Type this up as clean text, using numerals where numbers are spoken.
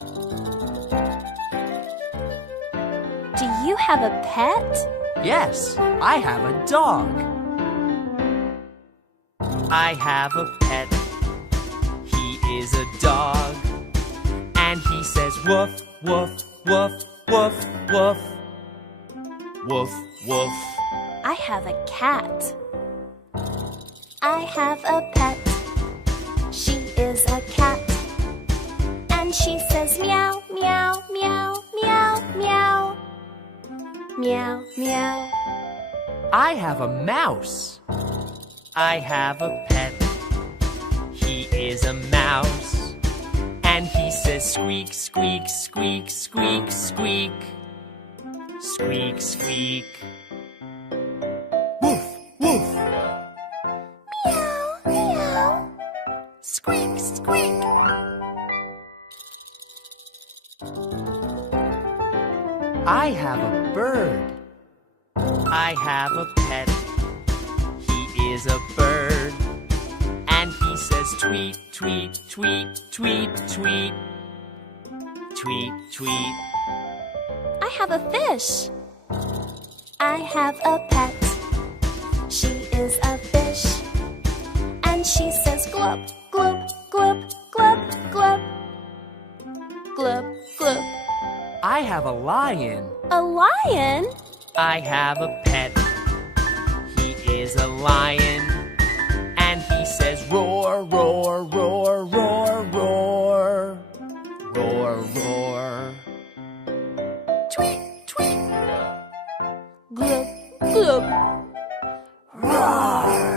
Do you have a pet? Yes, I have a dog. I have a pet. He is a dog. And he says woof, woof, woof, woof, woof. Woof, woof. I have a cat. I have a pet. She is a cat. And she says meow, meow, meow, meow, meow. Meow, meow. I have a mouse. I have a pet. He is a mouse. And he says squeak, squeak, squeak, squeak, squeak. Squeak, squeak. Woof, woof. Meow, meow. Squeak, squeak. I have a bird. I have a pet. He is a bird. And he says tweet, tweet, tweet, tweet, tweet. Tweet, tweet. I have a fish. I have a pet. She is a fish. And she says glub, glub, glub, glub, glub. Glub, glub. I have a lion. A lion? I have a pet. He is a lion. And he says roar, roar, roar, roar, roar. Roar, roar. Tweet, tweet. Glub, glub. Roar.